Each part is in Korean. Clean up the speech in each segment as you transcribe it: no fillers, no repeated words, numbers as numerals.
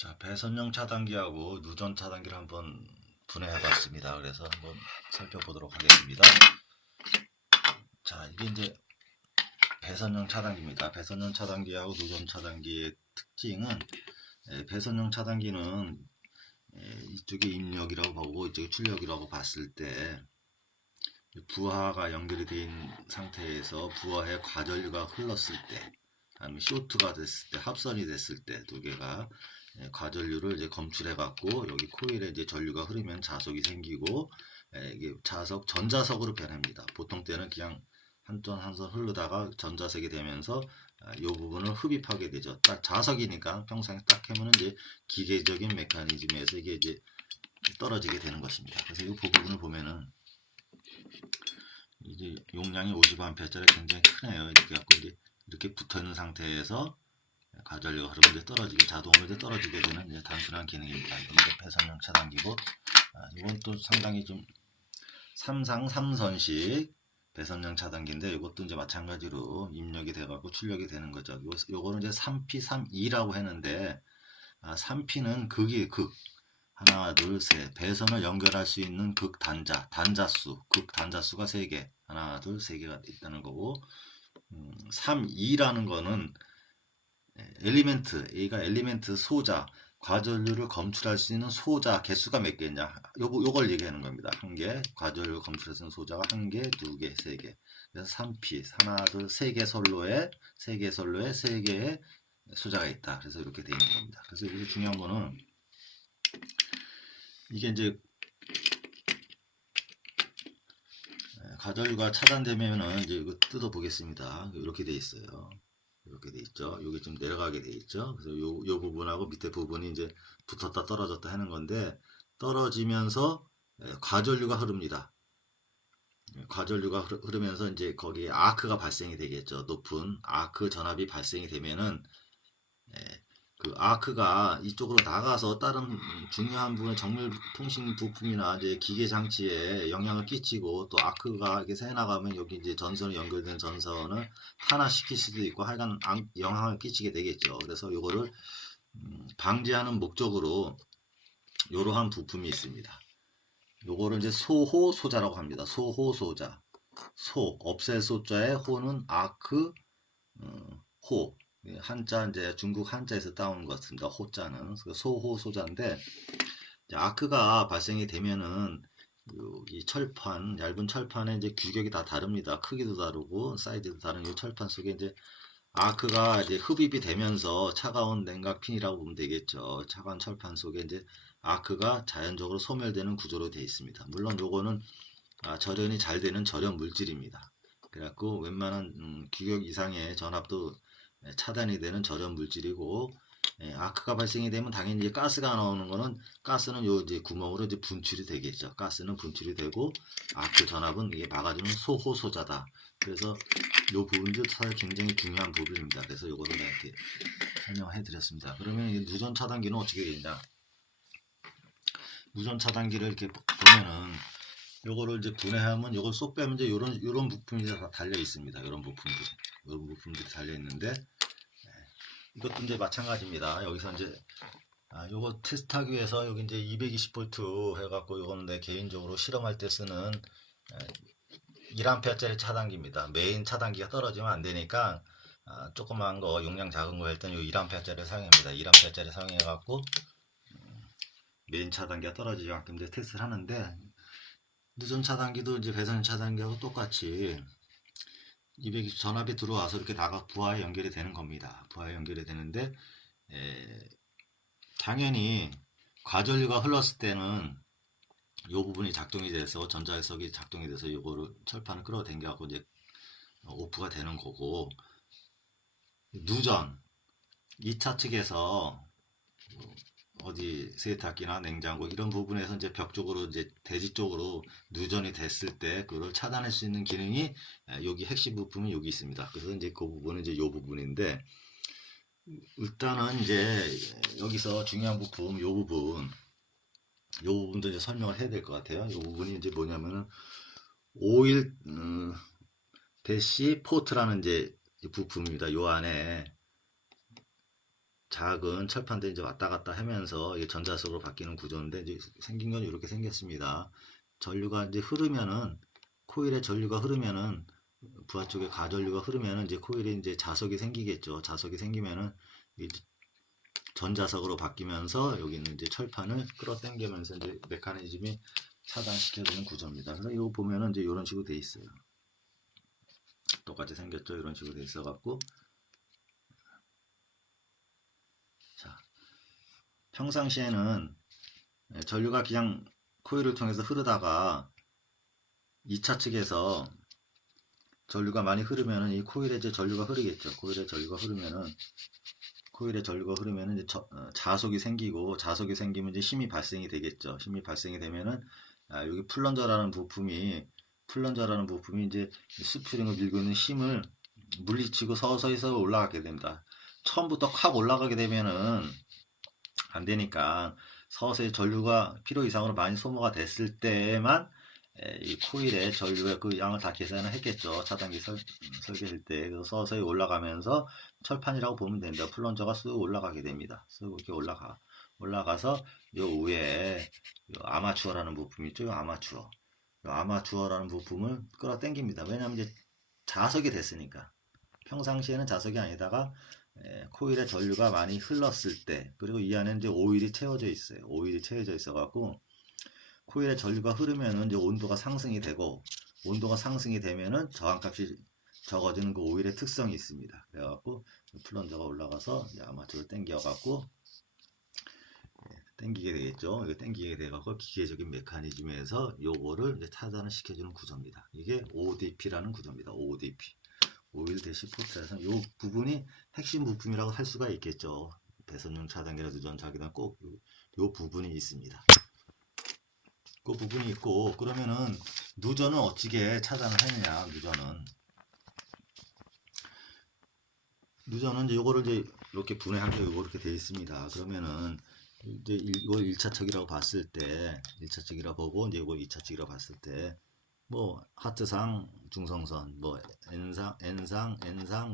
자, 배선용 차단기하고 누전 차단기를 한번 분해해 봤습니다. 그래서 한번 살펴보도록 하겠습니다. 자, 이게 이제 배선용 차단기입니다. 배선용 차단기하고 누전 차단기의 특징은 배선용 차단기는 이쪽에 입력이라고 보고 이쪽에 출력이라고 봤을 때 부하가 연결이 된 상태에서 부하에 과전류가 흘렀을 때 아니면 쇼트가 됐을 때 합선이 됐을 때 두 개가 과전류를 이제 검출해 갖고 여기 코일에 이제 전류가 흐르면 자석이 생기고 이게 자석 전자석으로 변합니다. 보통 때는 그냥 한선 한선 흐르다가 전자석이 되면서 이 부분을 흡입하게 되죠. 딱 자석이니까 평소에 딱 하면은 이제 기계적인 메커니즘에서 이게 이제 떨어지게 되는 것입니다. 그래서 이 부분을 보면은 이제 용량이 50A짜리 굉장히 크네요. 이렇게 갖고 이제 이렇게 붙어 있는 상태에서 과전류가 흐르면 이제 떨어지게 자동으로 이제 떨어지게 되는 이제 단순한 기능입니다. 이건 이제 배선용 차단기고, 이건 또 상당히 좀 3상 3선식 배선용 차단기인데 이것도 이제 마찬가지로 입력이 돼가고 출력이 되는 거죠. 요거는 이제 3P 3E라고 했는데 3P는 극이 극. 하나, 둘, 셋. 배선을 연결할 수 있는 단자수. 극 단자수가 3개. 하나, 둘, 3개가 있다는 거고, 3E라는 거는 A가 엘리멘트 소자, 과전류를 검출할 수 있는 소자 개수가 몇 개냐. 요걸 얘기하는 겁니다. 한 개, 과전류를 검출할 수 있는 소자가 한 개, 두 개, 세 개. 그래서 3P, 하나, 둘, 3개 선로에 3개의 소자가 있다. 그래서 이렇게 되어 있는 겁니다. 그래서 여기서 중요한 거는 이게 이제 과전류가 차단되면은 이제 이거 뜯어 보겠습니다. 이렇게 돼 있어요. 이렇게 돼 있죠. 여기 좀 내려가게 돼 있죠. 그래서 요 부분하고 밑에 부분이 이제 붙었다 떨어졌다 하는 건데 떨어지면서 과전류가 흐릅니다. 과전류가 흐르면서 이제 거기에 아크가 발생이 되겠죠. 높은 아크 전압이 발생이 되면은 그 아크가 이쪽으로 나가서 다른 중요한 부분 정밀 통신 부품이나 이제 기계 장치에 영향을 끼치고 또 아크가 이렇게 새 나가면 여기 이제 전선이 연결된 전선을 탄화시킬 수도 있고 하여간 영향을 끼치게 되겠죠. 그래서 이거를 방지하는 목적으로 이러한 부품이 있습니다. 요거를 이제 소호소자라고 합니다. 소호소자. 없앨 소자의 호는 아크, 호. 한자 이제 중국 한자에서 따온 것 같습니다. 호자는 소호소자인데 아크가 발생이 되면은 이 철판 얇은 철판의 이제 규격이 다 다릅니다. 크기도 다르고 사이즈도 다른 이 철판 속에 이제 아크가 이제 흡입이 되면서 차가운 냉각핀이라고 보면 되겠죠. 차가운 철판 속에 이제 아크가 자연적으로 소멸되는 구조로 되어 있습니다. 물론 요거는 절연이 잘 되는 절연 물질입니다. 그래갖고 웬만한 규격 이상의 전압도 차단이 되는 절연 물질이고 아크가 발생이 되면 당연히 이제 가스가 나오는 거는 가스는 요 이제 구멍으로 이제 분출이 되겠죠. 가스는 분출이 되고 아크 전압은 이게 막아주는 소호소자다. 그래서 요 부분도 사실 굉장히 중요한 부분입니다. 그래서 요거를 이렇게 설명해 드렸습니다. 그러면 이 누전 차단기는 어떻게 되냐? 누전 차단기를 이렇게 보면은 요거를 이제 분해하면 요걸 쏙 빼면 이제 요런 부품이 다 달려 있습니다. 요런 부품들이 달려 있는데 이것도 이제 마찬가지입니다. 여기서 이제 요거 테스트하기 위해서 여기 이제 220V 해갖고 요거는 내 개인적으로 실험할 때 쓰는 1A짜리 차단기입니다. 메인 차단기가 떨어지면 안 되니까 조그만 거 용량 작은 거 할 때는 요 1A짜리 사용합니다. 1A짜리 사용해갖고 메인 차단기가 떨어지지 않게 이제 테스트를 하는데 누전 차단기도 이제 배선 차단기하고 똑같이 220 전압이 들어와서 이렇게 부하에 연결이 되는 겁니다. 부하에 연결이 되는데 당연히 과전류가 흘렀을 때는 이 부분이 작동이 돼서 전자석이 작동이 돼서 이거를 철판을 끌어당겨 갖고 이제 오프가 되는 거고 누전 2차 측에서 어디 세탁기나 냉장고 이런 부분에서 이제 벽 쪽으로 이제 대지 쪽으로 누전이 됐을 때 그걸 차단할 수 있는 기능이 여기 핵심 부품이 여기 있습니다. 그래서 이제 그 부분은 이제 이 부분인데 일단은 이제 여기서 중요한 부품 이 부분도 이제 설명을 해야 될 것 같아요. 이 부분이 이제 뭐냐면은 오일 대시 포트라는 이제 부품입니다. 요 안에 작은 철판들 이제 왔다 갔다 하면서 이게 전자석으로 바뀌는 구조인데 이제 생긴 건 이렇게 생겼습니다. 전류가 이제 흐르면은 코일에 전류가 흐르면은 부하 쪽에 가전류가 흐르면은 이제 코일에 이제 자석이 생기겠죠. 자석이 생기면은 이제 전자석으로 바뀌면서 여기는 이제 철판을 끌어당기면서 이제 메커니즘이 차단시켜주는 구조입니다. 그래서 이거 보면은 이제 이런 식으로 돼 있어요. 똑같이 생겼죠. 이런 식으로 돼 있어 갖고 자, 평상시에는 전류가 그냥 코일을 통해서 흐르다가 2차 측에서 전류가 많이 흐르면은 이 코일에 이제 전류가 흐르겠죠. 코일에 전류가 흐르면은 이제 자속이 생기고 자속이 생기면 이제 힘이 발생이 되겠죠. 힘이 발생이 되면은 여기 플런저라는 부품이 이제 스프링을 밀고 있는 힘을 물리치고 서서히 올라가게 됩니다. 처음부터 확 올라가게 되면은 안 되니까 서서히 전류가 필요 이상으로 많이 소모가 됐을 때만 이 코일에 전류의 그 양을 다 계산을 했겠죠. 차단기 설계할 때. 그래서 서서히 올라가면서 철판이라고 보면 됩니다. 플런저가 쓱 올라가게 됩니다. 쓱 이렇게 올라가서 요 위에 요 아마추어라는 부품이 있죠. 요 아마추어라는 부품을 끌어당깁니다. 왜냐하면 이제 자석이 됐으니까. 평상시에는 자석이 아니다가 코일에 전류가 많이 흘렀을 때, 그리고 이 안에 이제 오일이 채워져 있어요. 오일이 채워져 있어 갖고 코일에 전류가 흐르면은 이제 온도가 상승이 되고, 온도가 상승이 되면은 저항값이 적어지는 그 오일의 특성이 있습니다. 그래갖고 플런저가 올라가서 아마추어를 당겨갖고 당기게 되겠죠. 이거 당기게 돼갖고 기계적인 메커니즘에서 요거를 이제 차단을 시켜주는 구조입니다. 이게 ODP라는 구조입니다. ODP. 오일 대시 포트에서 이 부분이 핵심 부품이라고 할 수가 있겠죠. 배선용 차단기나 누전 차단기는 꼭 이 부분이 있습니다. 그 부분이 있고, 그러면은 누전은 어떻게 차단을 하느냐? 누전은 이제 요거를 이제 이렇게 분해한 게 요거 이렇게 되어 있습니다. 그러면은 이제 이거 1차측이라고 봤을 때 1차측이라고 보고 이제 이거 2차측이라고 봤을 때 뭐 하트상 중성선 뭐 N상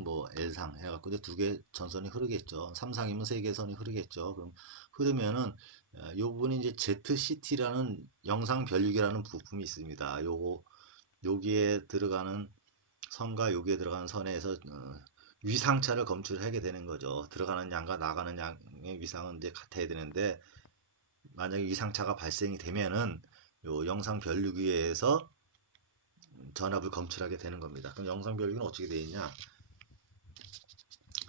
뭐 L상 해갖고 이제 두 개 전선이 흐르겠죠. 3상이면 세 개 선이 흐르겠죠. 그럼 흐르면은 이 부분이 이제 ZCT라는 영상 변류기라는 부품이 있습니다. 요거 여기에 들어가는 선과 여기에 들어가는 선에서 위상차를 검출하게 되는 거죠. 들어가는 양과 나가는 양의 위상은 이제 같아야 되는데 만약에 위상차가 발생이 되면은 요 영상 변류기에서 전압을 검출하게 되는 겁니다. 그럼 영상 변류기는 어떻게 되어 있냐?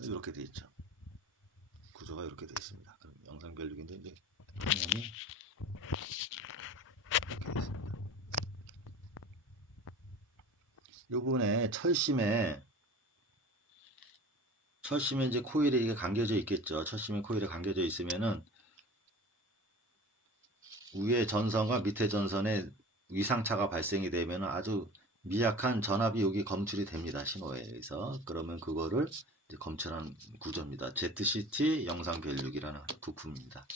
이렇게 되어 있죠. 구조가 이렇게 되어 있습니다. 그럼 영상 변류기인데 이제 화면이 이렇게 되어 있습니다. 이 부분에 철심에 이제 코일에 이게 감겨져 있겠죠. 철심에 코일에 감겨져 있으면은 위에 전선과 밑에 전선에 위상차가 발생이 되면 아주 미약한 전압이 여기 검출이 됩니다. 신호에 의해서. 그러면 그거를 이제 검출하는 구조입니다. ZCT 영상 변류기라는 부품입니다.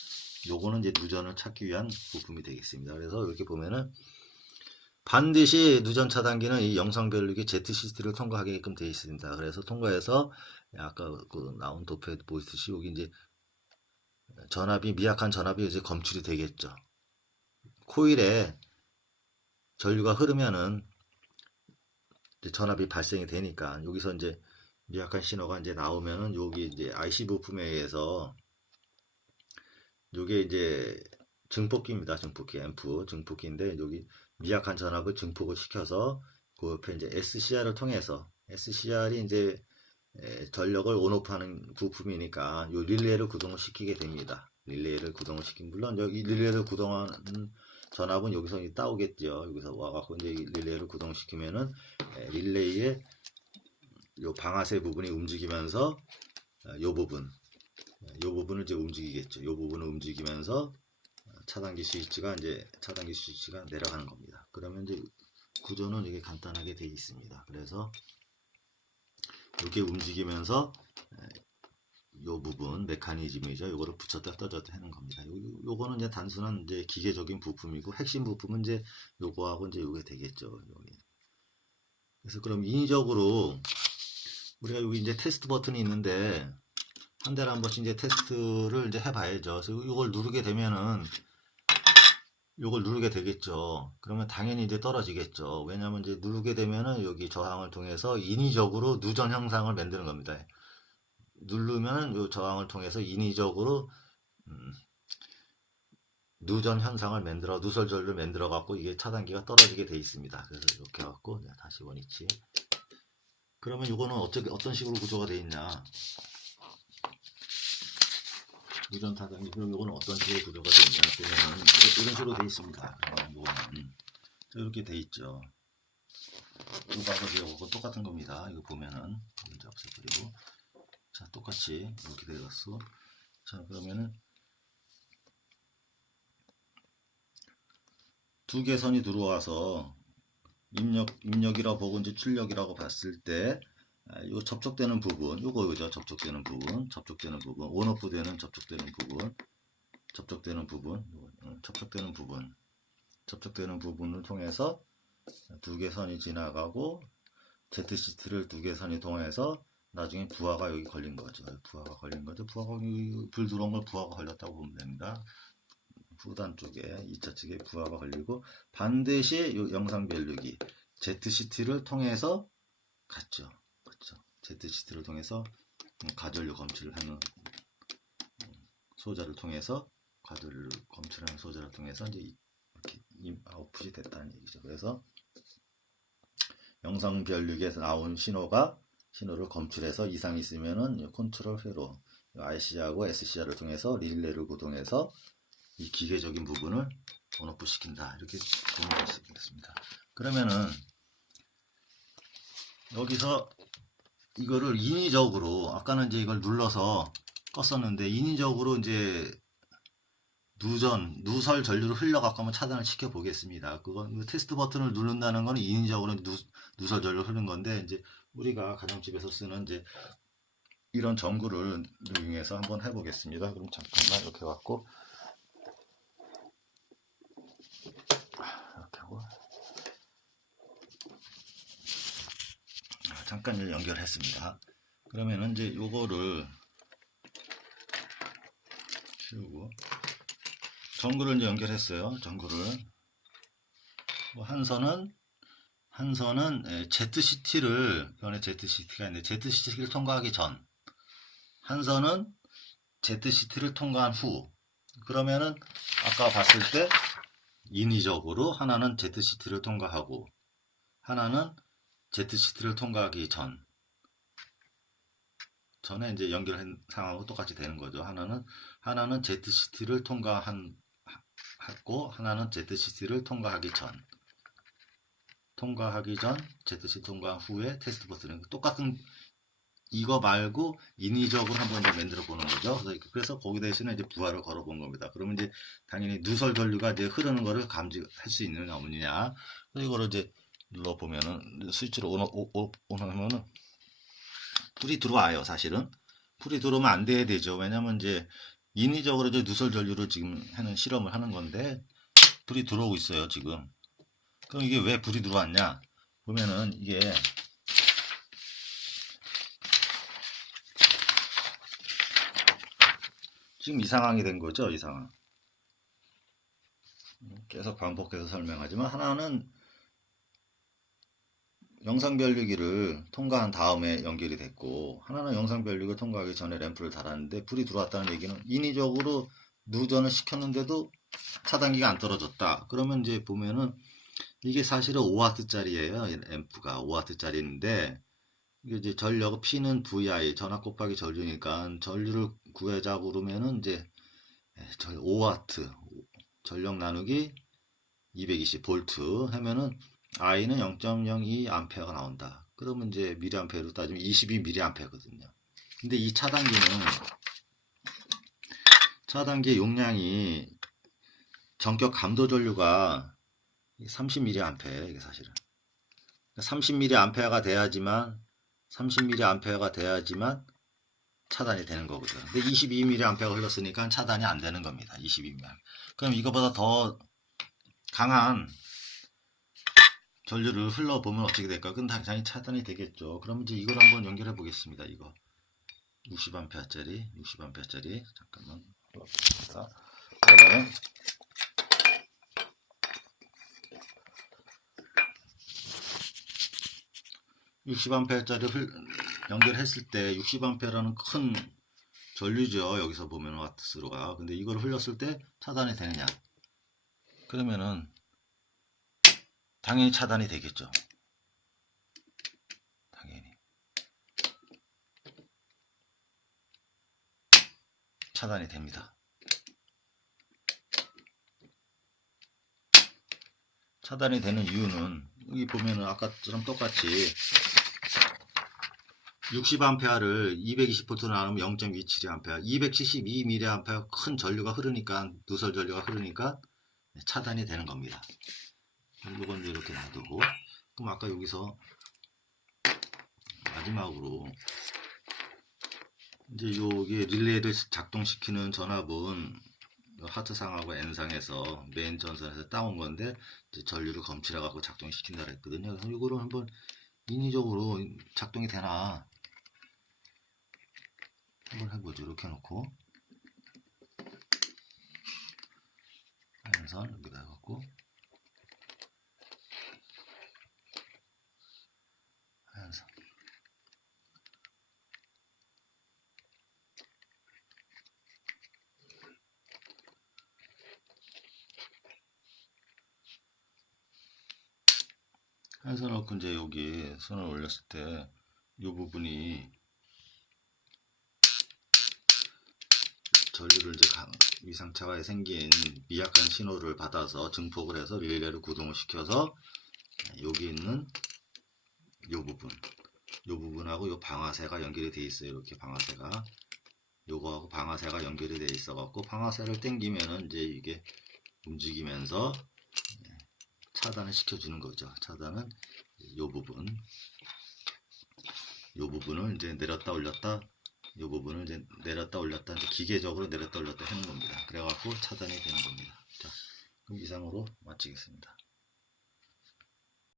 요거는 이제 누전을 찾기 위한 부품이 되겠습니다. 그래서 이렇게 보면은 반드시 누전 차단기는 이 영상 변류기 ZCT를 통과하게끔 되어 있습니다. 그래서 통과해서 아까 그 나온 도표에 보시듯이 여기 이제 미약한 전압이 이제 검출이 되겠죠. 코일에 전류가 흐르면은 전압이 발생이 되니까 여기서 이제 미약한 신호가 이제 나오면은 여기 이제 IC 부품에 의해서 이게 이제 증폭기입니다. 증폭기 앰프 증폭기인데 여기 미약한 전압을 증폭을 시켜서 그 옆에 이제 SCR을 통해서 SCR이 이제 전력을 온오프하는 부품이니까 이 릴레이를 구동을 시키게 됩니다. 릴레이를 구동을 물론 여기 릴레이를 구동하는 전압은 여기서 따오겠죠. 여기서 와갖고 이제 릴레이를 구동시키면은 릴레이의 요 방아쇠 부분이 움직이면서 요 부분을 이제 움직이겠죠. 요 부분을 움직이면서 차단기 스위치가 내려가는 겁니다. 그러면 이제 구조는 이게 간단하게 되어 있습니다. 그래서 이렇게 움직이면서 요 부분 메커니즘이죠. 요거를 붙였다 떠졌다 하는 겁니다. 요거는 이제 단순한 이제 기계적인 부품이고 핵심 부품은 이제 요거하고 이제 요게 되겠죠. 여기. 그래서 그럼 인위적으로 우리가 여기 이제 테스트 버튼이 있는데 한 달에 한 번씩 이제 테스트를 이제 해봐야죠. 그래서 이걸 누르게 되면은 이걸 누르게 되겠죠. 그러면 당연히 이제 떨어지겠죠. 왜냐하면 이제 누르게 되면은 여기 저항을 통해서 인위적으로 누전 형상을 만드는 겁니다. 누르면은 이 저항을 통해서 인위적으로 누전 현상을 만들어 누설전류를 만들어 갖고 이게 차단기가 떨어지게 돼 있습니다. 그래서 이렇게 갖고 다시 원위치. 그러면 이거는 어떤 식으로 구조가 되어 있냐? 누전 차단기. 그럼 이거는 어떤 식으로 구조가 되어 있냐? 보면은 이런 식으로 되어 있습니다. 그러면 이렇게 되어 있죠. 이거 똑같은 겁니다. 이거 보면은 이제 없애버리고, 자 똑같이 이렇게 되었어. 자 그러면은 두 개 선이 들어와서 입력이라고 보고 이제 출력이라고 봤을 때 이거 접촉되는 부분, 이거죠. 접촉되는 부분, 온오프 되는 접촉되는 부분, 접촉되는 부분을 통해서 두 개 선이 지나가고 ZCT를 두 개 선이 통해서 나중에 부하가 여기 걸린 거죠. 부하가 불 들어온 걸 부하가 걸렸다고 보면 됩니다. 후단 쪽에 2차 측에 부하가 걸리고 반드시 이 영상 변류기 ZCT를 통해서 갔죠. 그렇죠. ZCT를 통해서 가전류 검출을 하는 소자를 통해서 이제 이렇게 아웃풋이 됐다는 얘기죠. 그래서 영상 변류기에서 나온 신호를 검출해서 이상이 있으면은 컨트롤 회로 IC하고 SCR을 통해서 릴레이를 구동해서 이 기계적인 부분을 온오프 시킨다. 이렇게 보면 되겠습니다. 그러면은 여기서 이거를 인위적으로 아까는 이제 이걸 눌러서 껐었는데 인위적으로 이제 누설 전류를 흘러갖고 한번 차단을 시켜 보겠습니다. 그건 테스트 버튼을 누른다는 건 인위적으로 누설 전류를 흐르는 건데 이제 우리가 가정집에서 쓰는 이제 이런 전구를 이용해서 한번 해보겠습니다. 그럼 잠깐만 이렇게 갖고 이렇게 하고 잠깐 연결했습니다. 그러면은 이제 요거를 치우고 전구를 이제 연결했어요. 전구를 한 선은 ZCT를 변에 ZCT가 있는데 ZCT를 통과하기 전, 한 선은 ZCT를 통과한 후. 그러면은 아까 봤을 때 인위적으로 하나는 ZCT를 통과하고 하나는 ZCT를 통과하기 전에 이제 연결한 상황하고 똑같이 되는 거죠. 하나는 ZCT를 통과하고 하나는 ZCT를 통과하기 전 ZCT 통과 후에 테스트 버튼은 똑같은 이거 말고 인위적으로 한번 이제 만들어 보는 거죠. 그래서 거기 대신에 이제 부하를 걸어 본 겁니다. 그러면 이제 당연히 누설 전류가 이제 흐르는 거를 감지할 수 있느냐 없느냐. 이거를 이제 눌러 보면은 스위치를 온하면은 불이 들어와요. 사실은 불이 들어오면 안 돼야 되죠. 왜냐면 이제 인위적으로 이제 누설 전류를 지금 하는 실험을 하는 건데 불이 들어오고 있어요. 지금. 그럼 이게 왜 불이 들어왔냐? 보면은 이게 지금 이 상황이 된 거죠. 이 상황. 계속 반복해서 설명하지만 하나는 영상 변류기를 통과한 다음에 연결이 됐고 하나는 영상 변류기를 통과하기 전에 램프를 달았는데 불이 들어왔다는 얘기는 인위적으로 누전을 시켰는데도 차단기가 안 떨어졌다. 그러면 이제 보면은 이게 사실은 5W짜리예요. 앰프가 5W짜리인데 이게 이제 전력 P는 VI 전압 곱하기 전류니까 전류를 구하자고 그러면은 이제 5W 전력 나누기 220V 하면은 I는 0.02A가 나온다. 그러면 이제 미리암페어로 따지면 22mA거든요. 근데 이 차단기의 용량이 전격 감도 전류가 30mA 이게 사실은 30mA가 돼야지만 차단이 되는 거거든요. 근데 22mA가 흘렀으니까 차단이 안 되는 겁니다. 22mA. 그럼 이거보다 더 강한 전류를 흘러보면 어떻게 될까요? 그럼 당연히 차단이 되겠죠. 그럼 이제 이걸 한번 연결해 보겠습니다. 이거 60A짜리 잠깐만 보겠습니다. 그러면 60A짜리를 연결했을 때 60A라는 큰 전류죠. 여기서 보면 와트스로가. 근데 이걸 흘렸을 때 차단이 되느냐? 그러면은 당연히 차단이 되겠죠. 당연히 차단이 됩니다. 차단이 되는 이유는 여기 보면은 아까처럼 똑같이 60A를 220V 나누면 0.272A, 272mA 큰 전류가 흐르니까, 누설 전류가 흐르니까 차단이 되는 겁니다. 이건 이렇게 놔두고, 그럼 아까 여기서 마지막으로 이제 여기 릴레이를 작동시키는 전압은 하트상하고 N상에서 메인 전선에서 따온 건데 이제 전류를 검출해 갖고 작동시킨다 그랬거든요. 그래서 이거를 한번 인위적으로 작동이 되나 한번 해보죠. 이렇게 해놓고 N선 여기다 해갖고 N선 해서 넣고 이제 여기 선을 올렸을 때 이 부분이 전류를 이제 위상차가 생긴 미약한 신호를 받아서 증폭을 해서 릴레이를 구동을 시켜서 여기 있는 이 부분하고 이 방아쇠가 연결이 되어 있어요. 이렇게 방아쇠가 요거하고 방아쇠가 연결이 되어 있어 갖고 방아쇠를 당기면은 이제 이게 움직이면서 차단을 시켜주는 거죠. 차단은 요 부분을 이제 내렸다 올렸다, 요 부분을 이제 내렸다 올렸다, 이제 기계적으로 내렸다 올렸다 하는 겁니다. 그래갖고 차단이 되는 겁니다. 자, 그럼 이상으로 마치겠습니다.